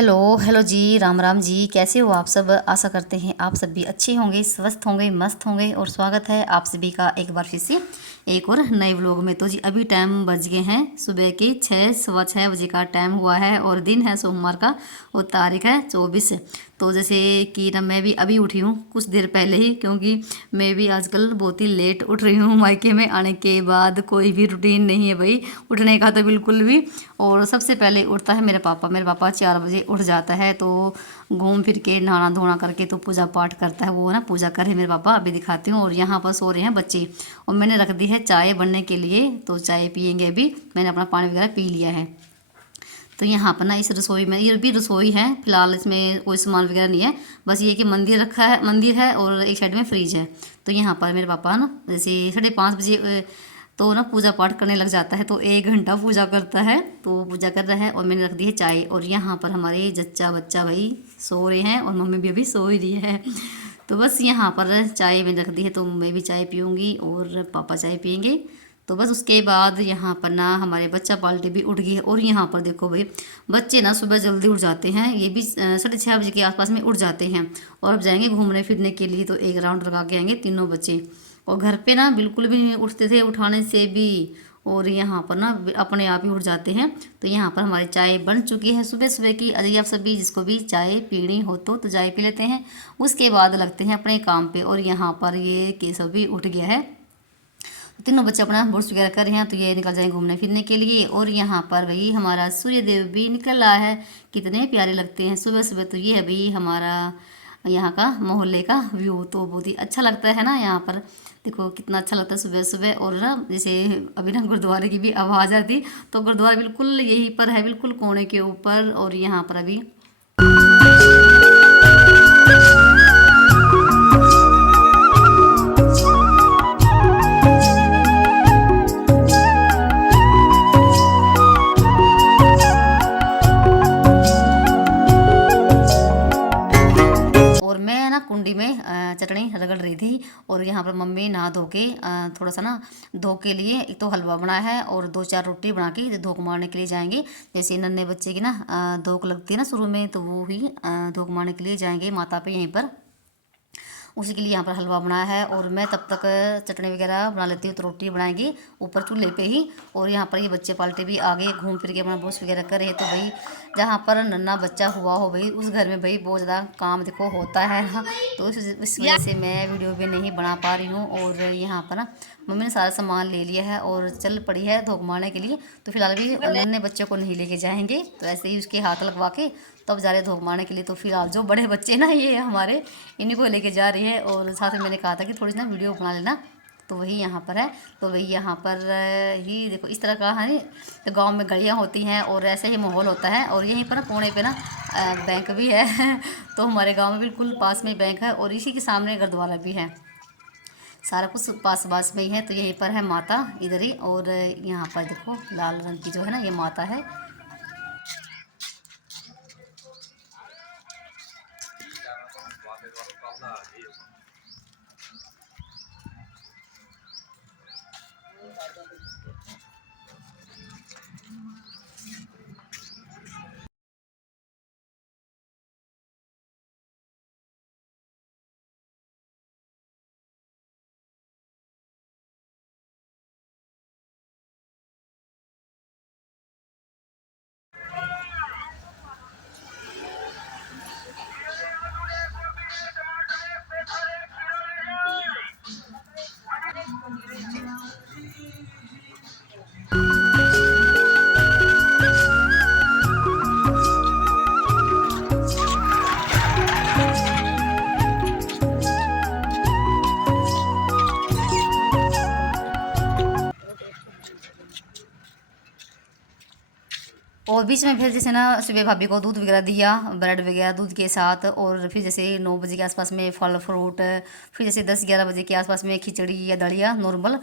Hello hello जी, राम राम जी। कैसे हो आप सब? आशा करते हैं आप सब भी अच्छे होंगे, स्वस्थ होंगे, मस्त होंगे। और स्वागत है आप सभी का एक बार फिर से एक और नए व्लॉग में। तो जी अभी टाइम बज गए हैं सुबह के 6 सवा 6 बजे का टाइम हुआ है और दिन है सोमवार का और तारीख है 24। तो जैसे कि ना मैं भी अभी उठी हूँ कुछ देर पहले ही, क्योंकि मैं भी आजकल बहुत ही लेट उठ रही हूँ। मायके में आने के बाद कोई भी रूटीन नहीं है भाई उठने का तो बिल्कुल भी। और सबसे पहले उठता है मेरे पापा 4 बजे उठ जाता है। तो घूम फिर के नहाना धोना करके तो पूजा पाठ करता है वो ना, पूजा करे मेरे पापा। अभी दिखाती हूँ। और यहाँ पर सो रहे हैं बच्चे और मैंने रख दी है चाय बनने के लिए, तो चाय पियेंगे। अभी मैंने अपना पानी वगैरह पी लिया है। तो यहाँ पर ना इस रसोई में, ये भी रसोई है फिलहाल, इसमें कोई सामान वगैरह नहीं है। बस ये कि मंदिर रखा है, मंदिर है और एक साइड में फ्रिज है। तो यहाँ पर मेरे पापा ना जैसे 5:30 बजे तो ना पूजा पाठ करने लग जाता है। तो 1 घंटा पूजा करता है। तो पूजा कर रहा है और मैंने रख दी है चाय। और यहाँ पर हमारे जच्चा बच्चा भाई सो रहे हैं और मम्मी भी अभी सो ही रही है। तो बस यहाँ पर चाय मैंने रख दी है, तो मैं भी चाय पीऊँगी और पापा चाय पियेंगे। तो बस उसके बाद यहाँ पर ना हमारे बच्चा पार्टी भी उठ गई है। और यहाँ पर देखो भाई, बच्चे ना सुबह जल्दी उठ जाते हैं। ये भी 6:30 बजे के आसपास में उठ जाते हैं और अब जाएंगे घूमने फिरने के लिए। तो एक राउंड लगा के आएंगे तीनों बच्चे। और घर पे ना बिल्कुल भी नहीं उठते थे उठाने से भी, और यहाँ पर ना अपने आप ही उठ जाते हैं। तो यहाँ पर हमारी चाय बन चुकी है सुबह सुबह की। अरे आप सभी जिसको भी चाय पीनी हो तो चाय पी लेते हैं। उसके बाद लगते हैं अपने काम पे। और यहाँ पर ये केशव भी उठ गया है। तीनों बच्चे अपना बुर्स वगैरह कर रहे हैं, तो ये निकल जाएंगे घूमने फिरने के लिए। और यहाँ पर भाई हमारा सूर्य देव भी निकल रहा है। कितने प्यारे लगते हैं सुबह सुबह। तो ये है भाई हमारा यहाँ का मोहल्ले का व्यू। तो बहुत ही अच्छा लगता है ना यहाँ पर। देखो कितना अच्छा लगता है सुबह सुबह। और ना जैसे अभी ना गुरुद्वारे की भी आवाज़ आती, तो गुरुद्वारा बिल्कुल यहीं पर है, बिल्कुल कोने के ऊपर। और यहाँ पर अभी और मैं ना कुंडी में चटनी रगड़ रही थी। और यहाँ पर मम्मी नहा धो के थोड़ा सा ना धो के लिए एक तो हलवा बनाया है और 2-4 रोटी बना के धोख मारने के लिए जाएंगे। जैसे नन्हे बच्चे की ना धोख लगती है ना शुरू में, तो वो ही धोख मारने के लिए जाएंगे माता पे यहीं पर। उसी के लिए यहाँ पर हलवा बनाया है। और मैं तब तक चटनी वगैरह बना लेती हूँ। तो रोटी बनाएंगी ऊपर चूल्हे पे ही। और यहाँ पर ये बच्चे पाल्टे भी आ गए, घूम फिर के अपना ब्रश वगैरह करे। तो भाई जहाँ पर नन्ना बच्चा हुआ हो भाई उस घर में भाई बहुत ज़्यादा काम देखो होता है ना। तो इस वजह से मैं वीडियो भी नहीं बना पा रही हूँ। और यहाँ पर ना मम्मी ने सारा सामान ले लिया है और चल पड़ी है धोख मारने के लिए। तो फिलहाल भी नन्हे बच्चों को नहीं लेके जाएंगे, तो ऐसे ही उसके हाथ लगवा के तब जा रहे धोख मारने के लिए। तो फिलहाल जो बड़े बच्चे ना ये हमारे, इन्हीं को लेके जा रही है। और साथ में मैंने कहा था कि थोड़ी सी ना वीडियो बना लेना, तो वही यहाँ पर है। तो वही यहाँ पर ही देखो इस तरह का है। तो गांव में गलियाँ होती हैं और ऐसे ही माहौल होता है। और यहीं पर ना कोने पे ना बैंक भी है। तो हमारे गांव में बिल्कुल पास में बैंक है और इसी के सामने गुरुद्वारा भी है। सारा कुछ पास पास में ही है। तो यहीं पर है माता इधर ही। और यहाँ पर देखो लाल रंग की जो है ना ये माता है। और बीच में फिर जैसे ना सुबह भाभी को दूध वगैरह दिया, ब्रेड वगैरह दूध के साथ। और फिर जैसे 9 बजे के आसपास में फल फ्रूट। फिर जैसे 10-11 बजे के आसपास में खिचड़ी या दलिया नॉर्मल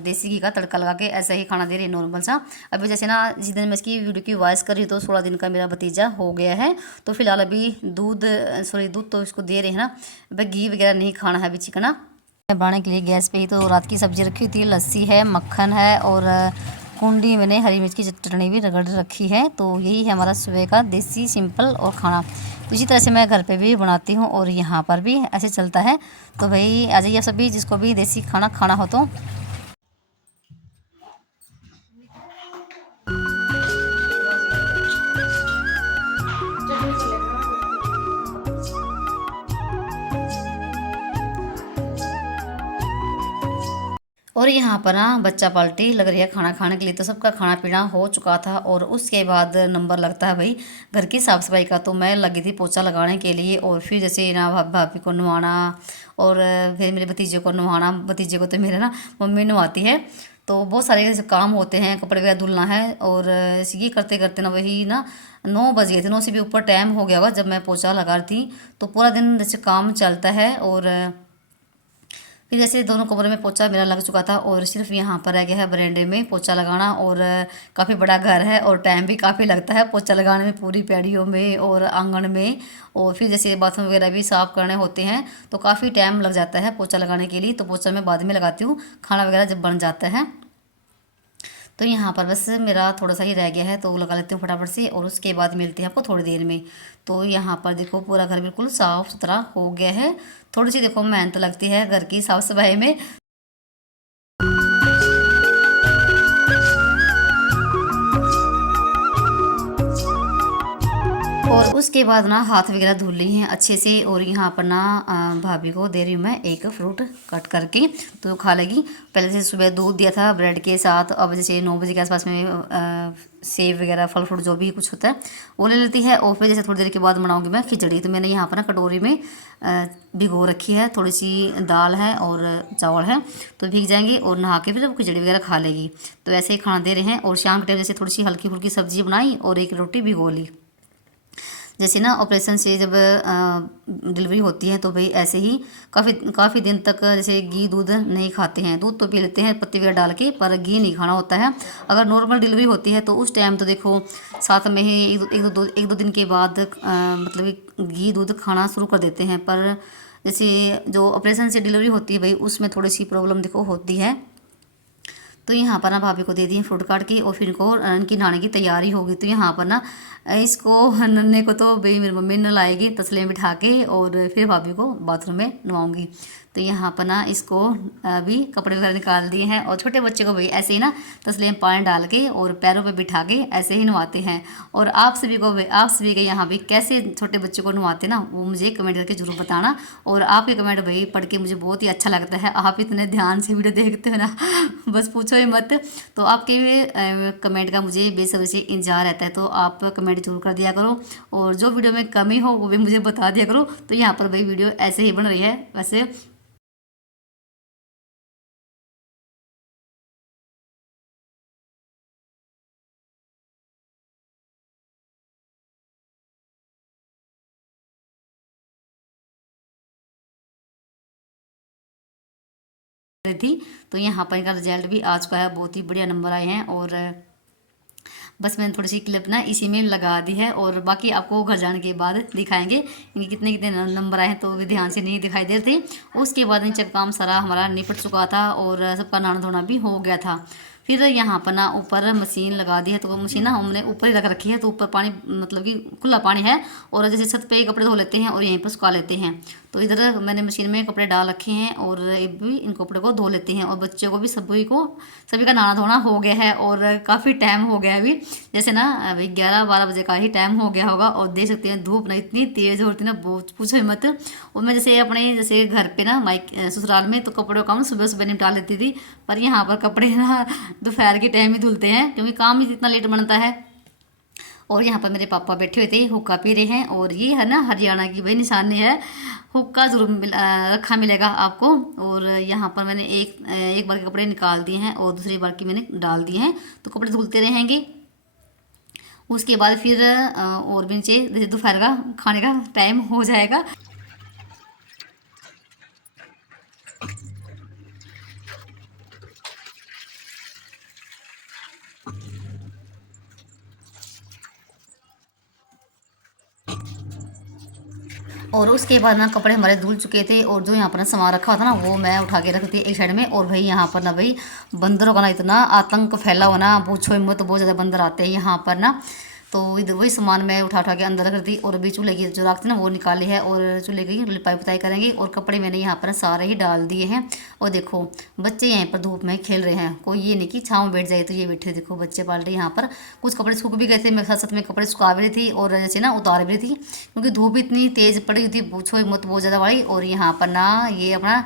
देसी घी का तड़का लगा के ऐसा ही खाना दे रही है नॉर्मल सा। अभी जैसे ना जिस दिन मैं इसकी वीडियो की वॉइस कर रही हूँ तो 16 दिन का मेरा भतीजा हो गया है। तो फिलहाल अभी दूध तो इसको दे रहे हैं ना। अभी घी वगैरह नहीं खाना है अभी चिकना बनाने के लिए गैस पे ही। तो रात की सब्जी रखी थी, लस्सी है, मक्खन है और कुंडी मैंने हरी मिर्च की चटनी भी रगड़ रखी है। तो यही है हमारा सुबह का देसी सिंपल और खाना। तो इसी तरह से मैं घर पे भी बनाती हूँ और यहाँ पर भी ऐसे चलता है। तो भाई आ जाइए सभी जिसको भी देसी खाना खाना हो तो। और यहाँ पर ना बच्चा पार्टी लग रही है खाना खाने के लिए। तो सबका खाना पीना हो चुका था और उसके बाद नंबर लगता है भाई घर की साफ़ सफाई का। तो मैं लगी थी पोछा लगाने के लिए और फिर जैसे ना भाभी को नहवाना और फिर मेरे भतीजे को नहवाना। भतीजे को तो मेरे ना मम्मी नहवाती है। तो बहुत सारे जैसे काम होते हैं, कपड़े वगैरह धुलना है और ये करते करते ना वही ना 9 बज गए थे। 9 से भी ऊपर टाइम हो गया होगा जब मैं पोछा लगा रही थी। तो पूरा दिन जैसे काम चलता है और फिर जैसे दोनों कमरों में पोछा मेरा लग चुका था और सिर्फ यहाँ पर रह गया है बरामदे में पोछा लगाना। और काफ़ी बड़ा घर है और टाइम भी काफ़ी लगता है पोछा लगाने में, पूरी पैड़ियों में और आंगन में। और फिर जैसे बाथरूम वगैरह भी साफ़ करने होते हैं तो काफ़ी टाइम लग जाता है पोछा लगाने के लिए। तो पोछा मैं बाद में लगाती हूँ, खाना वगैरह जब बन जाता है। तो यहाँ पर बस मेरा थोड़ा सा ही रह गया है तो लगा लेती हूँ फटाफट से और उसके बाद मिलते हैं आपको थोड़ी देर में। तो यहाँ पर देखो पूरा घर बिल्कुल साफ़ सुथरा हो गया है। थोड़ी सी देखो मेहनत लगती है घर की साफ़ सफाई में। और उसके बाद ना हाथ वगैरह धुल ली हैं अच्छे से। और यहाँ पर ना भाभी को दे रही हूँ मैं एक फ्रूट कट करके, तो खा लेगी। पहले से सुबह दूध दिया था ब्रेड के साथ, अब जैसे 9 बजे के आसपास में सेब वगैरह फल फ्रूट जो भी कुछ होता है वो ले लेती है। और फिर जैसे थोड़ी देर के बाद बनाऊँगी मैं खिचड़ी। तो मैंने यहाँ पर ना कटोरी में भिगो रखी है, थोड़ी सी दाल है और चावल है तो भीग जाएंगे और नहा के फिर खिचड़ी वगैरह खा लेगी। तो ऐसे ही खाना दे रहे हैं। और शाम के टाइम जैसे थोड़ी सी हल्की फुल्की सब्जी बनाई और एक रोटी भिगो ली। जैसे ना ऑपरेशन से जब डिलीवरी होती है तो भाई ऐसे ही काफ़ी दिन तक जैसे घी दूध नहीं खाते हैं। दूध तो पी लेते हैं पत्ती वगैरह डाल के, पर घी नहीं खाना होता है। अगर नॉर्मल डिलीवरी होती है तो उस टाइम तो देखो साथ में ही एक दो दिन के बाद मतलब घी दूध खाना शुरू कर देते हैं। पर जैसे जो ऑपरेशन से डिलीवरी होती है भाई उसमें थोड़ी सी प्रॉब्लम देखो होती है। तो यहाँ पर ना भाभी को दे दी फ्रूट काट के और फिर इनको इनकी नहाने की तैयारी होगी। तो यहाँ पर ना इसको नन्हे को तो भाई मेरी मम्मी नहलाएगी तसले में बिठा के और फिर भाभी को बाथरूम में नहवाऊँगी। तो यहाँ पर ना इसको अभी कपड़े वगैरह निकाल दिए हैं और छोटे बच्चे को भाई ऐसे ही ना तसले में पानी डाल के और पैरों पे बिठा के ऐसे ही नहवाते हैं। और आप सभी के यहाँ भी कैसे छोटे बच्चे को नहवाते ना वो मुझे कमेंट करके जरूर बताना। और आपके कमेंट भाई पढ़ के मुझे बहुत ही अच्छा लगता है, आप इतने ध्यान से वीडियो देखते हो ना बस पूछो ही मत। तो आपके कमेंट का मुझे बेसब्री से इंतजार रहता है, तो आप कमेंट जरूर कर दिया करो और जो वीडियो में कमी हो वो भी मुझे बता दिया करो। तो यहाँ पर भाई वीडियो ऐसे ही बन रही है वैसे। थी तो यहाँ पर इनका रिजल्ट भी आ चुका है, बहुत ही बढ़िया नंबर आए हैं। और बस मैंने थोड़ी सी क्लिप ना इसी में लगा दी है और बाकी आपको घर जाने के बाद दिखाएंगे इनके कितने कितने नंबर आए हैं। तो ध्यान से नहीं दिखाई दे रहे थे। उसके बाद जब काम सारा हमारा निपट चुका था और सबका नहाना धोना भी हो गया था, फिर यहाँ पर ना ऊपर मशीन लगा दी है। तो वो मशीन ना हमने ऊपर ही रख रखी है, तो ऊपर पानी मतलब कि खुला पानी है और जैसे छत पे ही कपड़े धो लेते हैं और यहीं पर सुखा लेते हैं। तो इधर मैंने मशीन में कपड़े डाल रखे हैं और भी इन कपड़े को धो लेते हैं। और बच्चों को भी सभी का नहाना धोना हो गया है और काफ़ी टाइम हो गया है अभी। जैसे ना अभी 11-12 बजे का ही टाइम हो गया होगा और देख सकते हैं धूप ना इतनी तेज़ होती है ना बहुत पूछो ही मत। और मैं जैसे अपने जैसे घर पे ना ससुराल में तो कपड़ों का काम सुबह सुबह निपटा लेती थी, पर यहाँ पर कपड़े ना दोपहर के टाइम ही धुलते हैं क्योंकि काम ही इतना लेट बनता है। और यहाँ पर मेरे पापा बैठे हुए थे हुक्का पी रहे हैं और ये है ना हरियाणा की भाई निशानी है, हुक्का जरूर रखा मिलेगा आपको। और यहाँ पर मैंने एक बार के कपड़े निकाल दिए हैं और दूसरी बार की मैंने डाल दिए हैं, तो कपड़े धुलते रहेंगे। उसके बाद फिर और भी नीचे जैसे दोपहर का खाने का टाइम हो जाएगा। और उसके बाद ना कपड़े हमारे धुल चुके थे और जो यहाँ पर ना सामान रखा हुआ था ना वो मैं उठा के रख दी एक साइड में। और भाई यहाँ पर ना भाई बंदरों का ना इतना आतंक फैला हुआ ना, पूछो ही मत, बहुत ज़्यादा बंदर आते हैं यहाँ पर ना। तो इधर वही सामान मैं उठा उठा के अंदर रख दी और अभी चूल्हे की जो राख थी ना वो निकाली है और चूल्हे की लिपाई पुताई करेंगे। और कपड़े मैंने यहाँ पर सारे ही डाल दिए हैं। और देखो बच्चे यहाँ पर धूप में खेल रहे हैं, कोई ये नहीं कि छाँव बैठ जाए, तो ये बैठे देखो बच्चे पाल रहे यहाँ पर। कुछ कपड़े सूख भी गए थे, मैं साथ साथ में कपड़े सुखा भी रही थी और जैसे ना उतार भी रही थी, क्योंकि धूप इतनी तेज़ पड़ी हुई थी, पूछो ही मत, बहुत ज़्यादा बड़ी। और यहाँ पर ना ये अपना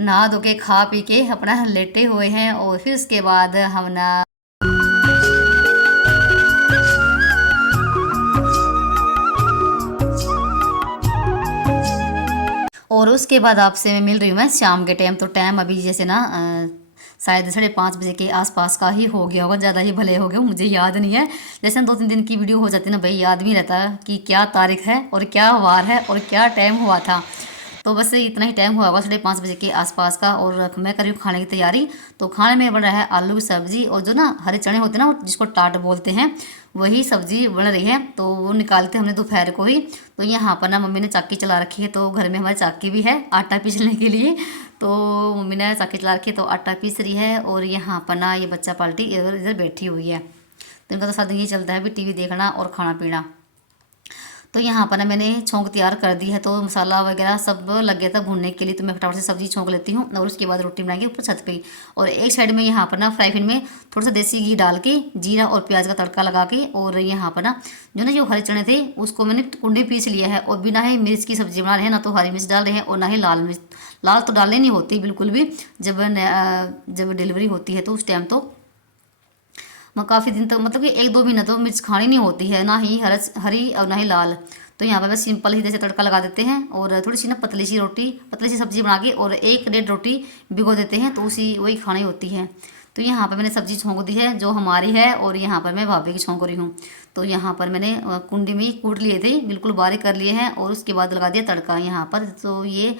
नहा धो के खा पी के अपना लेटे हुए हैं। और फिर उसके बाद हम ना और उसके बाद आपसे मैं मिल रही हूँ मैं शाम के टाइम। तो टाइम अभी जैसे ना शायद 5:30 बजे के आसपास का ही हो गया होगा, ज़्यादा ही भले हो गए, मुझे याद नहीं है। जैसे ना 2-3 दिन की वीडियो हो जाती है ना भाई, याद भी रहता है कि क्या तारीख है और क्या वार है और क्या टाइम हुआ था। तो बस इतना ही टाइम हुआ होगा 5:30 बजे के आसपास का। और मैं कर रही हूँ खाने की तैयारी। तो खाने में बन रहा है आलू की सब्ज़ी और जो ना हरे चने होते हैं ना जिसको टाट बोलते हैं, वही सब्ज़ी बन रही है। तो वो निकालते हमने दोपहर को ही। तो यहाँ पर ना मम्मी ने चाकी चला रखी है, तो घर में हमारी चाकी भी है आटा पीसने के लिए। तो मम्मी ने चाकी चला रखी है तो आटा पीस रही है। और यहाँ पर ना ये बच्चा पाल्टी इधर इधर बैठी हुई है। तो इनका तो साथ यही चलता है भी टीवी देखना और खाना पीना। तो यहाँ पर ना मैंने छौंक तैयार कर दी है, तो मसाला वगैरह सब लग गया था भूनने के लिए। तो मैं फटाफट से सब्जी छौंक लेती हूँ और उसके बाद रोटी बनाएंगे ऊपर छत पे। और एक साइड में यहाँ पर ना फ्राई पैन में थोड़ा सा देसी घी डाल के जीरा और प्याज का तड़का लगा के, और यहाँ पर ना जो हरे चने थे उसको मैंने कुंडे पीस लिया है। और बिना ही मिर्च की सब्जी बना रहे हैं, ना तो हरी मिर्च डाल रहे हैं और ना ही लाल मिर्च। लाल तो डालनी नहीं होती बिल्कुल भी, जब डिलीवरी होती है तो उस टाइम तो मैं काफ़ी दिन तक, मतलब कि 1-2 महीना तो मिर्च खानी नहीं होती है, ना ही हरी और ना ही लाल। तो यहाँ पर बस सिंपल ही जैसे तड़का लगा देते हैं और थोड़ी सी ना पतली सी सब्जी बना के और 1-1.5 रोटी भिगो देते हैं, तो उसी वही खानी होती है। तो यहाँ पर मैंने सब्जी छोंक दी है जो हमारी है, और यहाँ पर मैं भाभी की छोंक रही हूँ। तो यहाँ पर मैंने कुंडी में कूट लिए थे, बिल्कुल बारीक कर लिए हैं, और उसके बाद लगा दिया तड़का यहाँ पर। तो ये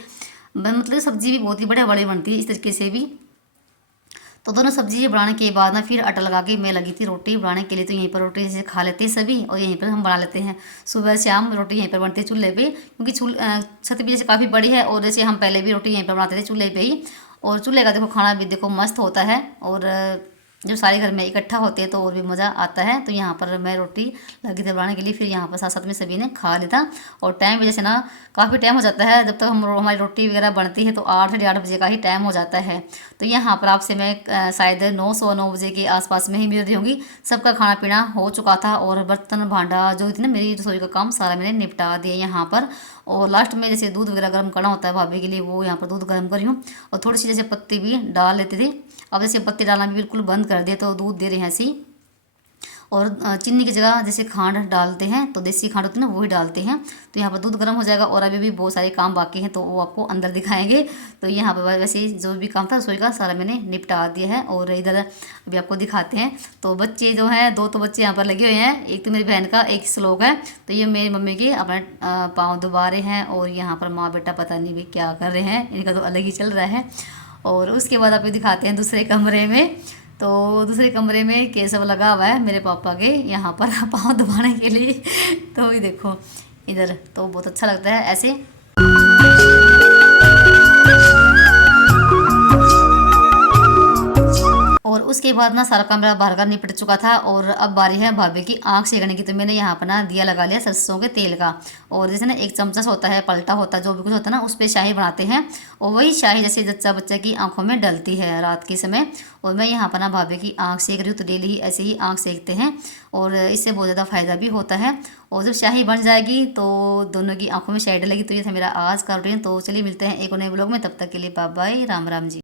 मतलब सब्जी भी बहुत ही बढ़िया बड़ी बनती है इस तरीके से भी। तो दोनों सब्जी बनाने के बाद ना फिर आटा लगा के मैं लगी थी रोटी बनाने के लिए। तो यहीं पर रोटी जैसे खा लेते हैं सभी और यहीं पर हम बना लेते हैं। सुबह शाम रोटी यहीं पर बनती है चूल्हे पे, क्योंकि छत भी जैसे काफ़ी बड़ी है, और जैसे हम पहले भी रोटी यहीं पर बनाते थे चूल्हे पे ही। और चूल्हे का देखो खाना भी देखो मस्त होता है, और जब सारे घर में इकट्ठा होते हैं तो और भी मज़ा आता है। तो यहाँ पर मैं रोटी लगी थी बनाने के लिए, फिर यहाँ पर साथ साथ में सभी ने खा लिया था। और टाइम भी जैसे ना काफ़ी टाइम हो जाता है, जब तक हमारी रोटी वगैरह बनती है तो 8-8:30 बजे का ही टाइम हो जाता है। तो यहाँ पर आपसे मैं शायद 9-9 बजे के आसपास में ही मिल रही होंगी। सबका खाना पीना हो चुका था और बर्तन भांडा जो थी ना मेरी रसोई का काम सारा मैंने निपटा दिया यहाँ पर। और लास्ट में जैसे दूध वगैरह गर्म करना होता है भाभी के लिए, वो यहाँ पर दूध गर्म करी हूँ। और थोड़ी सी जैसे पत्ती भी डाल लेते थे, अब जैसे पत्ती डालना भी बिल्कुल बंद कर दिया, तो दूध दे रहे हैं ऐसी। और चीनी की जगह जैसे खांड डालते हैं, तो देसी खांड होती है ना वही डालते हैं। तो यहाँ पर दूध गर्म हो जाएगा, और अभी भी बहुत सारे काम बाकी हैं तो वो आपको अंदर दिखाएंगे। तो यहाँ पर वैसे ही जो भी काम था रसोई का सारा मैंने निपटा दिया है। और इधर अभी आपको दिखाते हैं। तो बच्चे जो हैं 2 तो बच्चे यहाँ पर लगे हुए हैं, एक तो मेरी बहन का, एक श्लोक है। तो ये मेरी मम्मी के अपने पाँव दबा रहे हैं, और यहाँ पर माँ बेटा पता नहीं भी क्या कर रहे हैं, इनका तो अलग ही चल रहा है। और उसके बाद आपको दिखाते हैं दूसरे कमरे में। तो दूसरे कमरे में केसव लगा हुआ है मेरे पापा के यहाँ पर पाँव दबाने के लिए। तो ये देखो इधर तो बहुत अच्छा लगता है ऐसे। और उसके बाद ना सारा काम मेरा बाहर का निपट चुका था, और अब बारी है भाभी की आँख सेकने की। तो मैंने यहाँ पर ना दिया लगा लिया सरसों के तेल का, और जैसे ना एक चमचा होता है, पलटा होता है, जो भी कुछ होता है ना उस पर शाही बनाते हैं। और वही शाही जैसे जच्चा बच्चा की आंखों में डलती है रात के समय। और मैं यहाँ पर ना भाभी की आँख सेक रही हूँ। तो डेली ही ऐसे ही आँख सेकते हैं, और इससे बहुत ज़्यादा फ़ायदा भी होता है। और जब शाही बन जाएगी तो दोनों की आंखों में शाही डलेगी। तो ये था मेरा आज का रूटीन। तो चलिए मिलते हैं एक और नए ब्लॉग में, तब तक के लिए बाय बाय, राम राम जी।